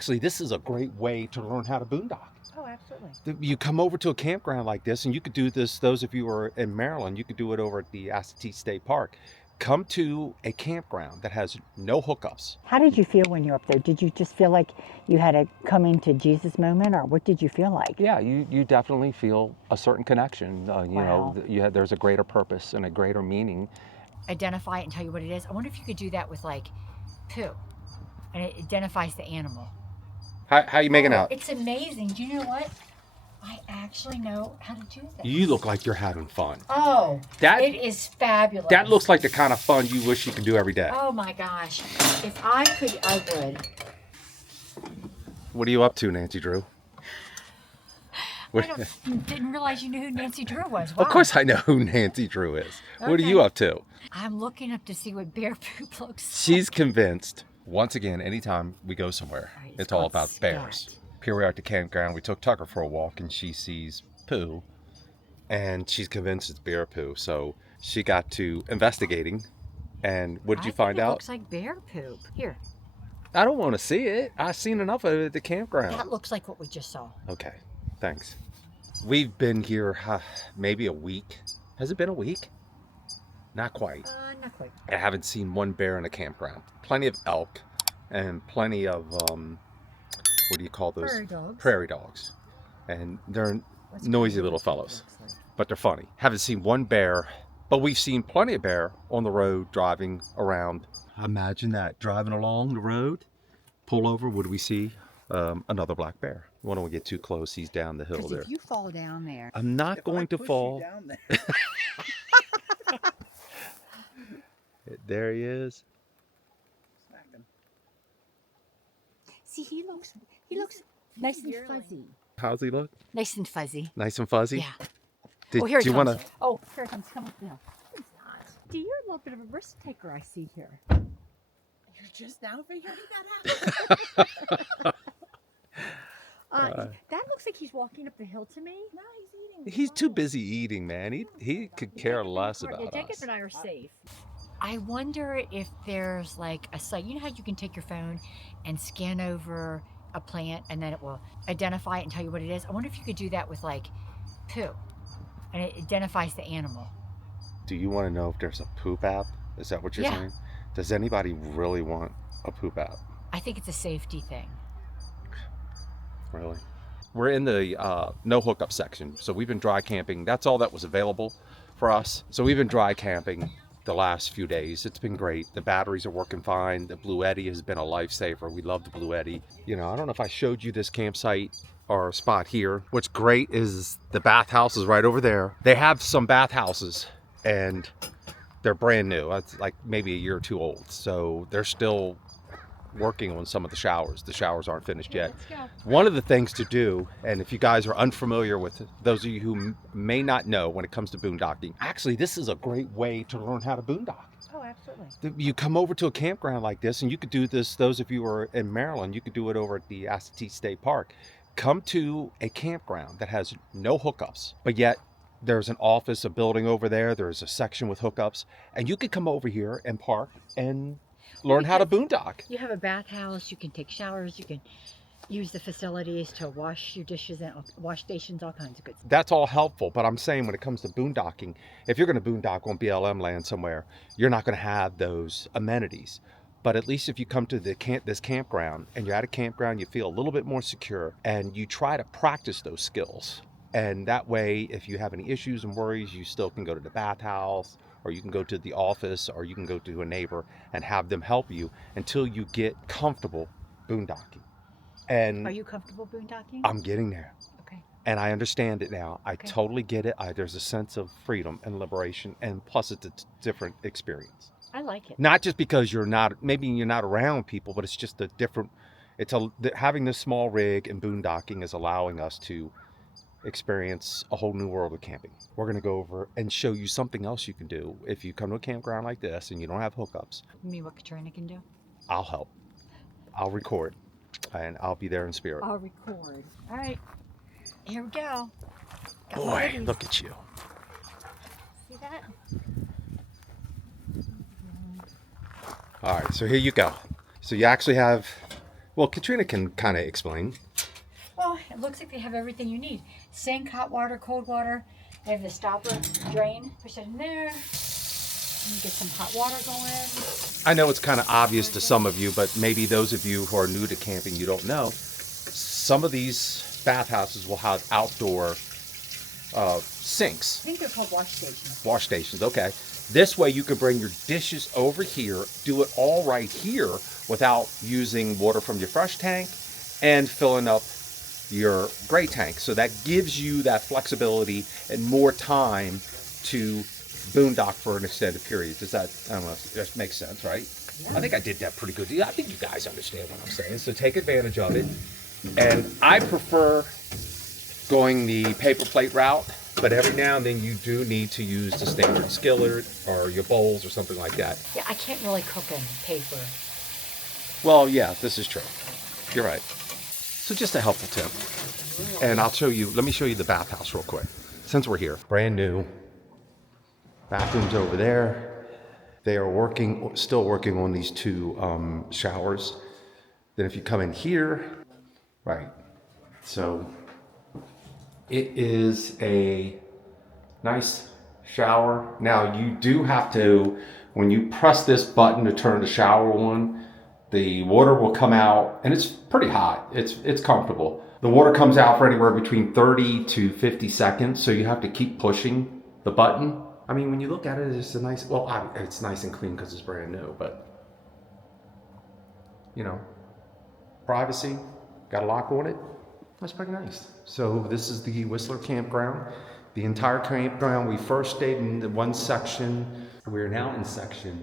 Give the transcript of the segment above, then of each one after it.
Actually, this is a great way to learn how to boondock. Oh, absolutely. You come over to a campground like this, and you could do this, those of you who are in Maryland, you could do it over at the Assateague State Park. Come to a campground that has no hookups. How did you feel when you were up there? Did you just feel like you had a coming to Jesus moment, or what did you feel like? Yeah, you definitely feel a certain connection. Wow. There's a greater purpose and a greater meaning. Identify it and tell you what it is. I wonder if you could do that with like poo, and it identifies the animal. How you making out? It's amazing. Do you know what? I actually know how to do this. You look like you're having fun. Oh, it is fabulous. That looks like the kind of fun you wish you could do every day. Oh my gosh. If I could, I would. What are you up to, Nancy Drew? I didn't realize you knew who Nancy Drew was. Wow. Of course I know who Nancy Drew is. Okay. What are you up to? I'm looking up to see what bear poop looks like. She's convinced, once again, anytime we go somewhere, Right, it's all called about bears. scat. Here we are at the campground. We took Tucker for a walk, and she sees poo, and she's convinced it's bear poo. So she got to investigating, and what did you find out? It looks like bear poop. Here. I don't want to see it. I've seen enough of it at the campground. That looks like what we just saw. Okay, thanks. We've been here maybe a week. Has it been a week? Not quite. Not quite. I haven't seen one bear in a campground. Plenty of elk and plenty of, what do you call those? Prairie dogs. Prairie dogs. And they're noisy little fellows, but they're funny. Haven't seen one bear, but we've seen plenty of bear on the road driving around. Imagine that, driving along the road, pull over, what do we see? Another black bear. We don't want to get too close. He's down the hill there. If you fall down there. I'm not going to fall. Down there. There he is. Smack him. See, he looks nice and fuzzy. How's he look? Nice and fuzzy. Nice and fuzzy? Yeah. Did, Here do you it comes. want to? Oh, here it comes. Come up now. He's not. See, you're a little bit of a risk taker, I see here. You're just now figuring that out. That looks like he's walking up the hill to me. No, he's eating. He's too busy eating, man. He could care less about Jacob us. and I are safe. I wonder if there's like a site. You know how you can take your phone and scan over a plant and then it will identify it and tell you what it is? I wonder if you could do that with like poo, and it identifies the animal. Do you want to know if there's a poop app? Is that what you're Yeah. saying? Does anybody really want a poop app? I think it's a safety thing. Really? We're in the no hookup section. So we've been dry camping. That's all that was available for us. So we've been dry camping the last few days. It's been great. The batteries are working fine. The Blue Eddy has been a lifesaver. We love the Blue Eddy. You know, I don't know if I showed you this campsite or spot here. What's great is the bathhouse is right over there. They have some bathhouses and they're brand new. It's like maybe a year or two old. So they're still working on some of the showers. The showers aren't finished yet. One of the things to do, and if you guys are unfamiliar with it, those of you who may not know when it comes to boondocking, actually this is a great way to learn how to boondock. Oh, absolutely. You come over to a campground like this, and you could do this, those of you who are in Maryland, you could do it over at the Assateague State Park. Come to a campground that has no hookups, but yet there's an office, a building over there, there's a section with hookups, and you could come over here and park and learn how to boondock. You have a bathhouse, you can take showers, you can use the facilities to wash your dishes and wash stations, all kinds of good stuff. That's all helpful, but I'm saying when it comes to boondocking, if you're going to boondock on BLM land somewhere, you're not going to have those amenities. But at least if you come to this campground and you're at a campground, you feel a little bit more secure and you try to practice those skills. And that way, if you have any issues and worries, you still can go to the bathhouse, or you can go to the office, or you can go to a neighbor and have them help you until you get comfortable boondocking. And Are you comfortable boondocking? I'm getting there. Okay. And I understand it now. I Okay. totally get it. There's a sense of freedom and liberation, and plus it's a different experience. I like it. Not just because maybe you're not around people, but it's just a different, having this small rig and boondocking is allowing us to experience a whole new world of camping. We're going to go over and show you something else you can do if you come to a campground like this and you don't have hookups. You mean what Katrina can do? I'll help. I'll record, and I'll be there in spirit. I'll record. All right. Here we go. Got my Boy, goodies. look at you. See that? All right, so here you go. So you actually have Well, Katrina can kind of explain. Well, it looks like they have everything you need. Sink, hot water, cold water. They have the stopper drain. Push it in there. And get some hot water going. I know it's kind of obvious to some of you, but maybe those of you who are new to camping, you don't know. Some of these bathhouses will have outdoor sinks. I think they're called wash stations. Wash stations, okay. This way you can bring your dishes over here, do it all right here without using water from your fresh tank and filling up your gray tank. So that gives you that flexibility and more time to boondock for an extended period. Does that, I don't know, that makes sense, right? Yeah. I think I did that pretty good. I think you guys understand what I'm saying. So take advantage of it. And I prefer going the paper plate route, but every now and then you do need to use the standard skillet or your bowls or something like that. Yeah, I can't really cook in paper. Well, yeah, this is true. You're right. So just a helpful tip. And I'll show you, let me show you the bathhouse real quick. Since we're here, brand new. Bathrooms over there. They are still working on these two showers. Then if you come in here, right. So it is a nice shower. Now you do have to, when you press this button to turn the shower on, the water will come out, and it's pretty hot. It's comfortable. The water comes out for anywhere between 30 to 50 seconds, so you have to keep pushing the button. I mean, when you look at it, it's a nice, well, it's nice and clean because it's brand new, but, you know, privacy, got a lock on it. That's pretty nice. So this is the Whistler Campground. The entire campground, we first stayed in the one section. We're now in section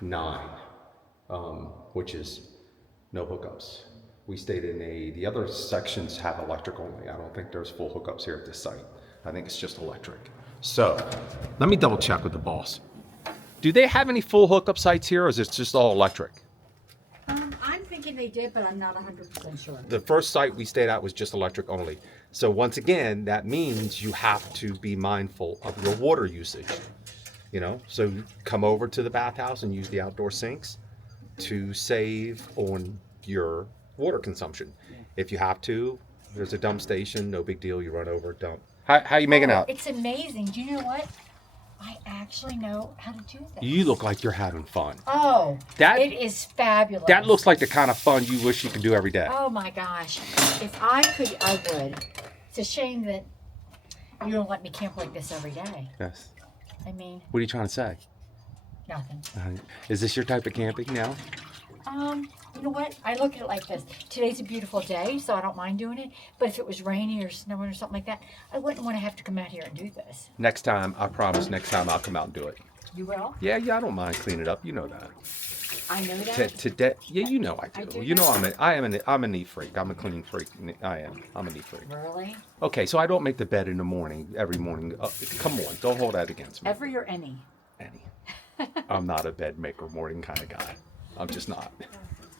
9, which is no hookups. We stayed in the other sections have electric only. I don't think there's full hookups here at this site. I think it's just electric. So let me double check with the boss. Do they have any full hookup sites here, or is it just all electric? I'm thinking they did, but I'm not 100% sure. The first site we stayed at was just electric only. So once again, that means you have to be mindful of your water usage. You know, so come over to the bathhouse and use the outdoor sinks to save on your water consumption. If you have to, there's a dump station, no big deal, you run over, dump. How you making out? It's amazing. Do you know what? I actually know how to do this. You look like you're having fun. Oh, it is fabulous. That looks like the kind of fun you wish you could do every day. Oh my gosh. If I could, I would. It's a shame that you don't let me camp like this every day. Yes. I mean, What are you trying to say? nothing. Is this your type of camping now? You know what? I look at it like this. Today's a beautiful day, so I don't mind doing it. But if it was rainy or snowing or something like that, I wouldn't want to have to come out here and do this. Next time, I promise, next time I'll come out and do it. You will? Yeah, I don't mind cleaning it up. You know that. I know that. Today, yeah, you know I do. I do You know know. I'm a neat freak. I'm a clean freak. I'm a neat freak. Really? Okay, so I don't make the bed in the morning, every morning. Come on, don't hold that against me. Every or any? Any. I'm not a bed maker morning kind of guy. I'm just not.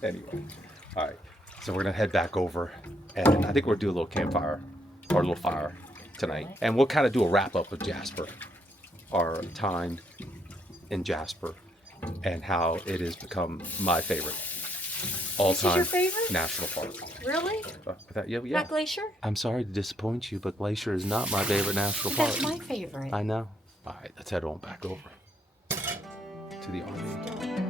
Anyway, all right. So we're gonna head back over, and I think we'll do a little campfire or a little fire tonight, and we'll kind of do a wrap up of Jasper, our time in Jasper, and how it has become my favorite all-time your favorite? national park. Really? Yeah. Not Glacier? I'm sorry to disappoint you, but Glacier is not my favorite national park. That's my favorite. I know. All right, let's head on back over to the RV.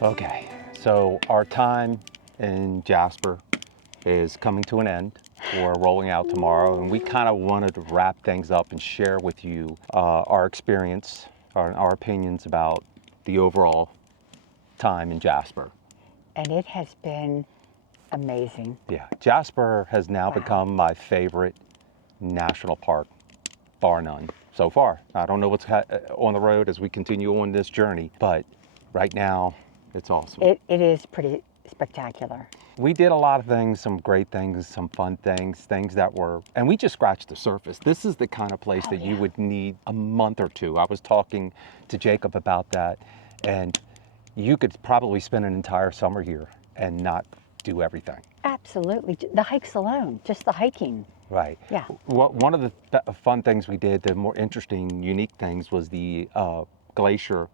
Okay, so our time in Jasper is coming to an end. We're rolling out tomorrow, and we kind of wanted to wrap things up and share with you our experience, our opinions about the overall time in Jasper. And it has been amazing. Yeah, Jasper has now become my favorite national park, bar none, so far. I don't know what's on the road as we continue on this journey, but right now, it's awesome. It is pretty spectacular. We did a lot of things, some great things, some fun things, things that were, and we just scratched the surface. This is the kind of place that you would need a month or two. I was talking to Jacob about that, and you could probably spend an entire summer here and not do everything. Absolutely. The hikes alone, just the hiking. Right. Yeah. One of the fun things we did, the more interesting, unique things, was the Glacier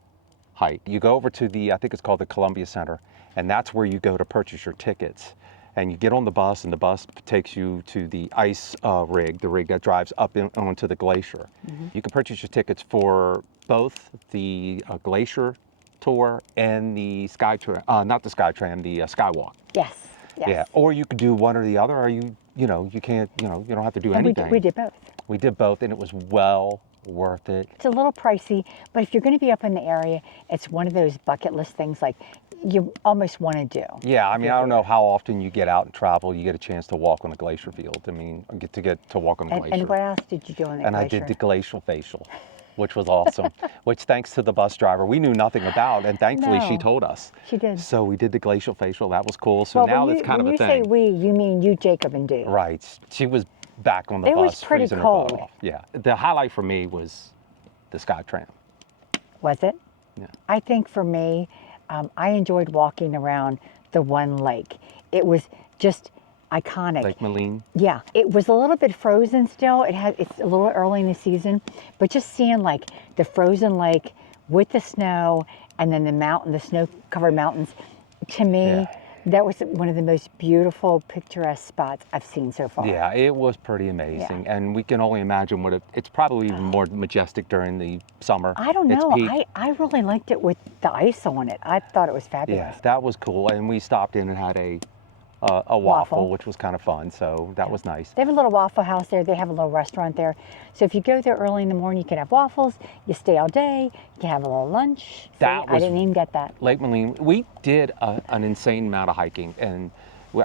hike. You go over to I think it's called the Columbia Center, and that's where you go to purchase your tickets. And you get on the bus, and the bus takes you to the ice rig, the rig that drives up onto the glacier. You can purchase your tickets for both the Glacier tour and the not the Skytram, the Skywalk. Yes. Yes. Yeah, or you could do one or the other, or you can't, you don't have to do And anything. we did both. We did both, and it was well worth it. It's a little pricey, but if you're going to be up in the area, it's one of those bucket list things like you almost want to do. Yeah, I mean, I don't know how often you get out and travel, you get a chance to walk on the glacier field. I mean, get to walk on the glacier. And what else did you do on the And glacier? I did the glacial facial, which was awesome, which thanks to the bus driver, we knew nothing about, and thankfully she No. told us. She did. So we did the glacial facial, that was cool. So Well, now when it's kind of a When thing. you say we, you mean you, Jacob, and Dee. Right, she was back on the It bus, was pretty freezing her cold. butt off. Yeah, the highlight for me was the Skytram. Was it? Yeah. I think for me, I enjoyed walking around the one lake. It was just iconic. Lake Meline. Yeah, it was a little bit frozen still. It's a little early in the season, but just seeing like the frozen lake with the snow and then the snow-covered mountains, to me, Yeah. that was one of the most beautiful, picturesque spots I've seen so far. Yeah, it was pretty amazing, and we can only imagine what it's probably even more majestic during the summer. I don't Its know. peak. I really liked it with the ice on it. I thought it was Yeah, fabulous. that was cool, and we stopped in and had a waffle, Waffle. which was kind of fun. So that was nice. They have a little Waffle House there. They have a little restaurant there. So if you go there early in the morning, you can have waffles. You stay all day. You can have a little lunch. That I was- didn't even get that. Lake Meline, we did an insane amount of hiking, and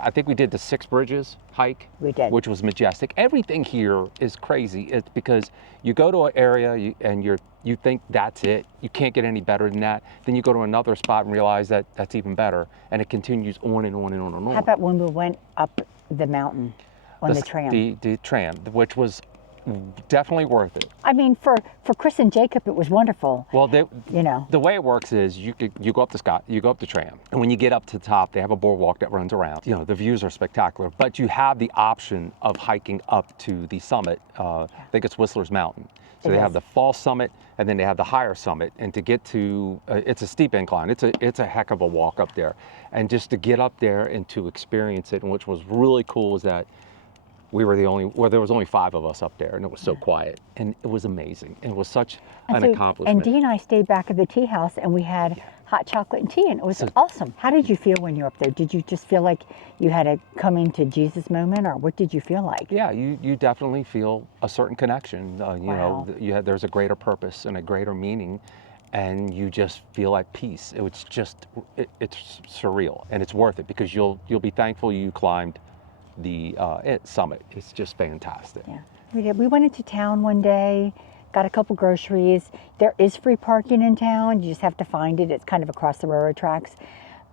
I think we did the Six Bridges hike. We did. Which was majestic. Everything here is crazy. It's because you go to an area and you think that's it. You can't get any better than that. Then you go to another spot and realize that that's even better, and it continues on and on and on and on. How about when we went up the mountain on the tram? The tram, which was definitely worth it. I mean, for Chris and Jacob, it was wonderful. Well, You know. the way it works is you go up the tram, and when you get up to the top, they have a boardwalk that runs around. You know, the views are spectacular, but you have the option of hiking up to the summit. I think it's Whistler's Mountain. So It they have is. the false summit, and then they have the higher summit. And to get to, it's a steep incline. It's a heck of a walk up there, and just to get up there and to experience it, and which was really cool, is that we were there was only 5 of us up there, and it was so quiet, and it was amazing. It was such an accomplishment. And Dee and I stayed back at the tea house, and we had hot chocolate and tea, and it was awesome. How did you feel when you were up there? Did you just feel like you had a coming to Jesus moment, or what did you feel like? Yeah, you definitely feel a certain connection. You Wow. know, there's a greater purpose and a greater meaning, and you just feel at peace. It's just, it's surreal, and it's worth it, because you'll be thankful you climbed the summit. It's just fantastic. Yeah, we did. We went into town one day, got a couple groceries. There is free parking in town. You just have to find it. It's kind of across the railroad tracks.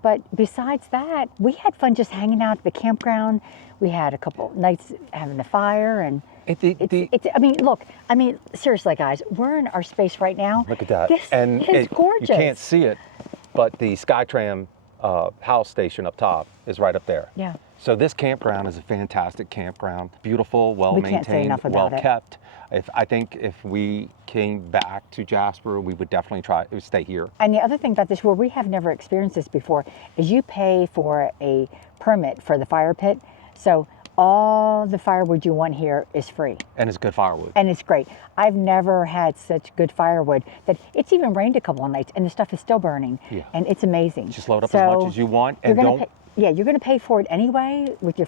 But besides that, we had fun just hanging out at the campground. We had a couple nights having a fire, and I mean, look, seriously, guys, we're in our space right now. Look at that. This is gorgeous. You can't see it, but the Skytram house station up top is right up there. Yeah. So this campground is a fantastic campground. Beautiful, well We can't say maintained, enough well about it. kept. I think if we came back to Jasper, we would definitely stay here. And the other thing about this, where we have never experienced this before, is you pay for a permit for the fire pit. So all the firewood you want here is free. And it's good firewood. And it's great. I've never had such good firewood that it's even rained a couple of nights and the stuff is still burning. Yeah. And it's amazing. Just load up as much as you want, and don't. Yeah, you're going to pay for it anyway with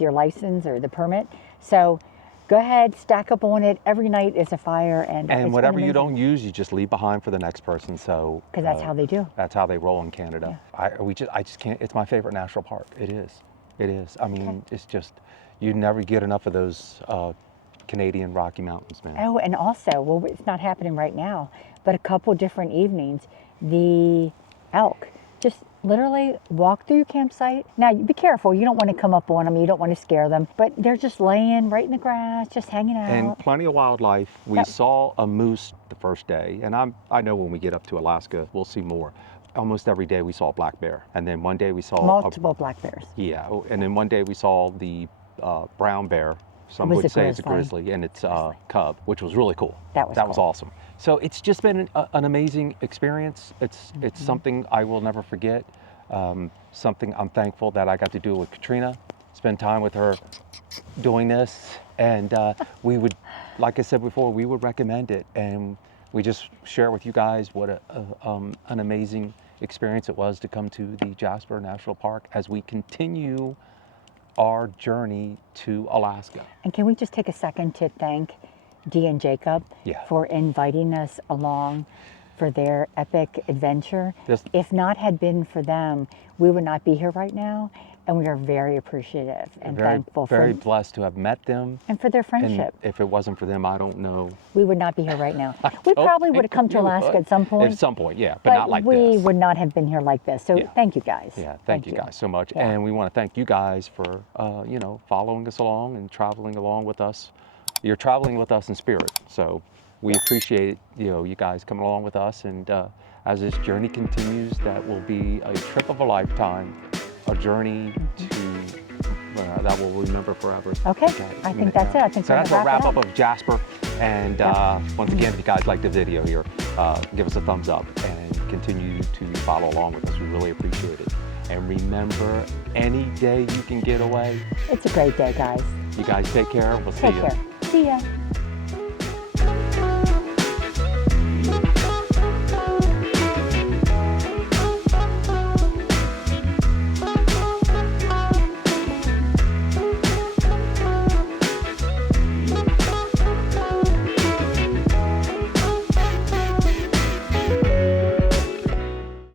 your license or the permit. So go ahead, stack up on it. Every night is a fire, and it's whatever you amazing. don't use, you just leave behind for the next person. So Because that's how they do. That's how they roll in Canada. I just can't. It's my favorite national park. It is. It is. I mean, it's just, you never get enough of those Canadian Rocky Mountains, man. Oh, and also, well, it's not happening right now, but a couple different evenings, the elk just literally walk through your campsite. Now, be careful. You don't want to come up on them. You don't want to scare them. But they're just laying right in the grass, just hanging out. And plenty of wildlife. We saw a moose the first day, and I know when we get up to Alaska, we'll see more. almost every day we saw a black bear, and then one day we saw Multiple black bears. and then one day we saw the brown bear. Some It was would a say it's a grizzly. grizzly, and it's cub, which was really cool. That was cool. awesome. So it's just been an amazing experience. It's something I will never forget. Something I'm thankful that I got to do with Katrina, spend time with her doing this, and we would, like I said before, we would recommend it, and we just share with you guys what an amazing experience it was to come to the Jasper National Park as we continue our journey to Alaska. And can we just take a second to thank Dee and Jacob Yeah. for inviting us along for their epic adventure. Yes. If not had been for them, we would not be here right now, and we are very appreciative and thankful very for blessed to have met them. and for their friendship. And if it wasn't for them, I don't know. We would not be here right now. I We don't probably would have think come to you Alaska would. at some point. At some point, yeah, but not like we this. would not have been here like this. So Yeah. thank you guys. Yeah, thank you guys so much. Yeah. And we want to thank you guys for, following us along and traveling along with us. You're traveling with us in spirit. So we appreciate, you guys coming along with us. And as this journey continues, that will be a trip of a lifetime, a journey that we'll remember forever. Okay, I think that's it. I think so we're that's gonna a wrap wrap up it of Jasper. And once again, if you guys like the video here, give us a thumbs up and continue to follow along with us. We really appreciate it. And remember, any day you can get away. It's a great day, guys. You guys take care. We'll see Take you. care. See ya.